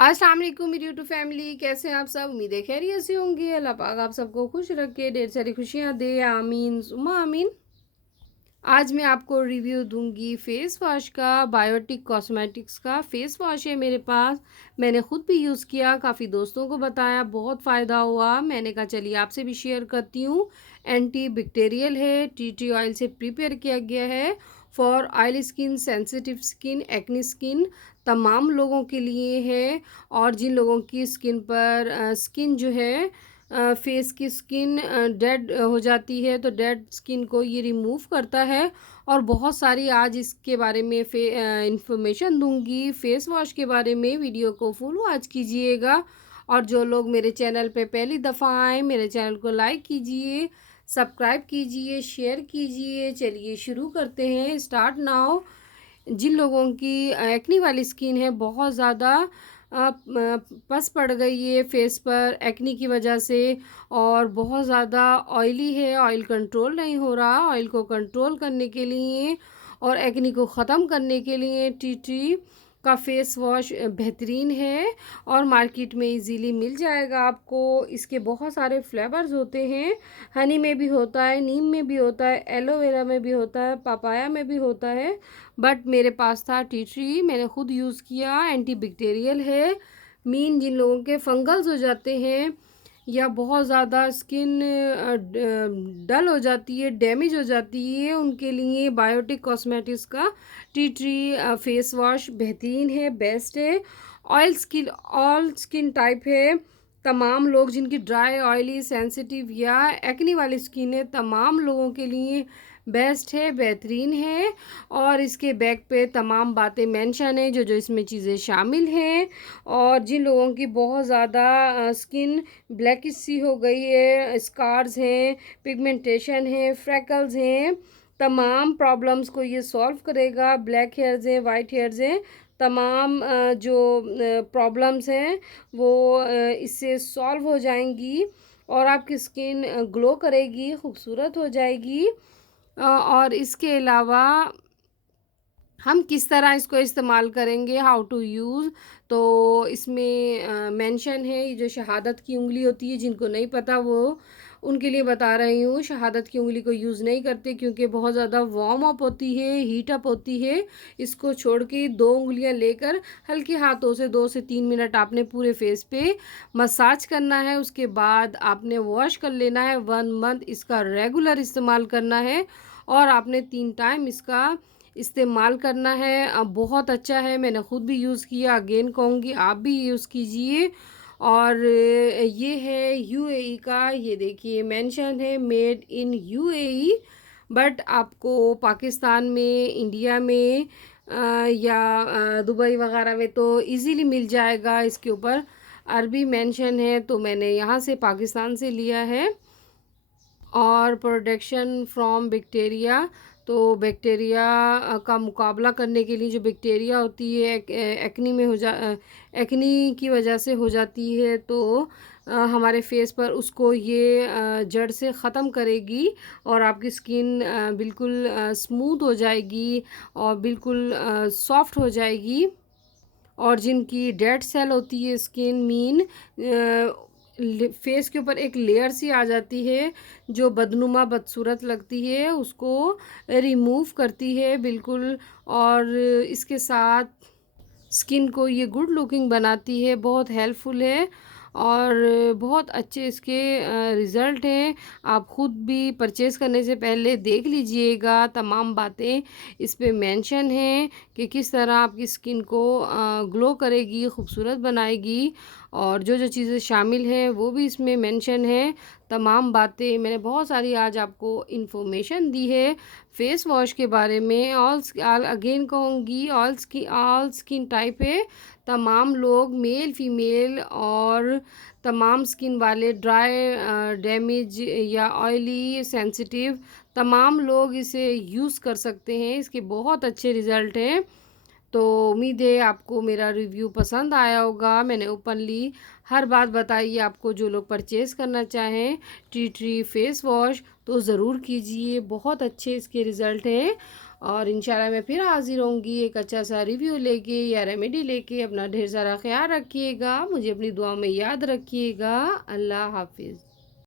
अस्सलाम वालेकुम मेरी यूट्यूब फैमिली, कैसे हैं आप सब। उम्मीद है खैरियत से होंगे। अल्लाह पाक आप सबको खुश रखे, ढेर सारी खुशियाँ दे, आमीन सुम्मा आमीन। आज मैं आपको रिव्यू दूंगी फेस वॉश का। बायोटिक कॉस्मेटिक्स का फेस वॉश है मेरे पास। मैंने ख़ुद भी यूज़ किया, काफ़ी दोस्तों को बताया, बहुत फ़ायदा हुआ। मैंने कहा चलिए आपसे भी शेयर करती हूँ। एंटी बैक्टीरियल है, टी ट्री ऑयल से प्रिपेयर किया गया है। For oily skin, sensitive skin, acne skin, तमाम लोगों के लिए है। और जिन लोगों की स्किन पर स्किन जो है फेस की स्किन डेड हो जाती है, तो डेड स्किन को ये रिमूव करता है। और बहुत सारी आज इसके बारे में इंफॉर्मेशन दूंगी फेस वॉश के बारे में। वीडियो को फुल वॉच कीजिएगा। और जो लोग मेरे चैनल पे पहली दफ़ा आए, मेरे चैनल को लाइक कीजिए, सब्सक्राइब कीजिए, शेयर कीजिए। चलिए शुरू करते हैं, स्टार्ट नाउ। जिन लोगों की एक्नी वाली स्किन है, बहुत ज़्यादा पस पड़ गई है फेस पर एक्नी की वजह से, और बहुत ज़्यादा ऑयली है, ऑयल कंट्रोल नहीं हो रहा। ऑयल को कंट्रोल करने के लिए और एक्नी को ख़त्म करने के लिए टी ट्री का फेस वॉश बेहतरीन है और मार्केट में इजीली मिल जाएगा आपको। इसके बहुत सारे फ्लेवर्स होते हैं। हनी में भी होता है, नीम में भी होता है, एलोवेरा में भी होता है, पापाया में भी होता है। बट मेरे पास था टी ट्री, मैंने ख़ुद यूज़ किया। एंटी बैक्टीरियल है। मीन जिन लोगों के फंगल्स हो जाते हैं या बहुत ज़्यादा स्किन डल हो जाती है, डैमेज हो जाती है, उनके लिए बायोटिक कॉस्मेटिक्स का टी ट्री फेस वॉश बेहतरीन है, बेस्ट है। ऑल स्किन टाइप है। तमाम लोग जिनकी ड्राई, ऑयली, सेंसिटिव या एक्नी वाली स्किन है, तमाम लोगों के लिए बेस्ट है, बेहतरीन है। और इसके बैक पे तमाम बातें मेंशन है, जो जो इसमें चीज़ें शामिल हैं। और जिन लोगों की बहुत ज़्यादा स्किन ब्लैकिश सी हो गई है, स्कार्स हैं, पिगमेंटेशन है, फ्रैकल्स हैं, तमाम प्रॉब्लम्स को ये सॉल्व करेगा। ब्लैक हेयर्स हैं, वाइट हेयर्स हैं, तमाम जो प्रॉब्लम्स हैं वो इससे सॉल्व हो जाएंगी और आपकी स्किन ग्लो करेगी, खूबसूरत हो जाएगी। और इसके अलावा हम किस तरह इसको इस्तेमाल करेंगे, हाउ टू यूज़, तो इसमें मेंशन है। ये जो शहादत की उंगली होती है, जिनको नहीं पता वो उनके लिए बता रही हूँ। शहादत की उंगली को यूज़ नहीं करते क्योंकि बहुत ज़्यादा वार्म अप होती है, हीट अप होती है। इसको छोड़ के 2 उंगलियाँ लेकर हल्के हाथों से 2 से 3 मिनट आपने पूरे फेस पे मसाज करना है। उसके बाद आपने वॉश कर लेना है। 1 मंथ इसका रेगुलर इस्तेमाल करना है और आपने 3 टाइम इसका इस्तेमाल करना है। अब बहुत अच्छा है, मैंने ख़ुद भी यूज़ किया, अगेन कहूँगी आप भी यूज़ कीजिए। और ये है यूएई का, ये देखिए मेंशन है मेड इन यूएई। बट आपको पाकिस्तान में, इंडिया में या दुबई वगैरह में तो इजीली मिल जाएगा। इसके ऊपर अरबी मेंशन है, तो मैंने यहाँ से पाकिस्तान से लिया है। और प्रोटेक्शन फ्रॉम बैक्टीरिया, तो बैक्टीरिया का मुकाबला करने के लिए, जो बैक्टीरिया होती है एक्नी में एक्नी की वजह से हो जाती है, तो हमारे फेस पर उसको ये जड़ से ख़त्म करेगी और आपकी स्किन बिल्कुल स्मूथ हो जाएगी और बिल्कुल सॉफ्ट हो जाएगी। और जिनकी डेड सेल होती है स्किन, मीन फेस के ऊपर एक लेयर सी आ जाती है जो बदनुमा, बदसूरत लगती है, उसको रिमूव करती है बिल्कुल। और इसके साथ स्किन को ये गुड लुकिंग बनाती है, बहुत हेल्पफुल है और बहुत अच्छे इसके रिज़ल्ट हैं। आप ख़ुद भी परचेज़ करने से पहले देख लीजिएगा, तमाम बातें इस पे मेंशन हैं कि किस तरह आपकी स्किन को ग्लो करेगी, खूबसूरत बनाएगी। और जो जो चीज़ें शामिल हैं वो भी इसमें मेंशन है। तमाम बातें मैंने बहुत सारी आज आपको इन्फॉर्मेशन दी है फेस वॉश के बारे में। ऑल अगेन कहूँगी, ऑल स्किन टाइप है। तमाम लोग, मेल फीमेल और तमाम स्किन वाले, ड्राई, डैमेज या ऑयली, सेंसिटिव, तमाम लोग इसे यूज़ कर सकते हैं। इसके बहुत अच्छे रिज़ल्ट हैं। तो उम्मीद है आपको मेरा रिव्यू पसंद आया होगा। मैंने ओपनली हर बात बताई है आपको। जो लोग परचेज़ करना चाहें टी ट्री फेस वॉश तो ज़रूर कीजिए, बहुत अच्छे इसके रिज़ल्ट हैं। और इंशाल्लाह मैं फिर हाज़िर होंगी एक अच्छा सा रिव्यू लेके या रेमेडी लेके। अपना ढेर सारा ख़्याल रखिएगा, मुझे अपनी दुआ में याद रखिएगा। अल्लाह हाफ़िज़।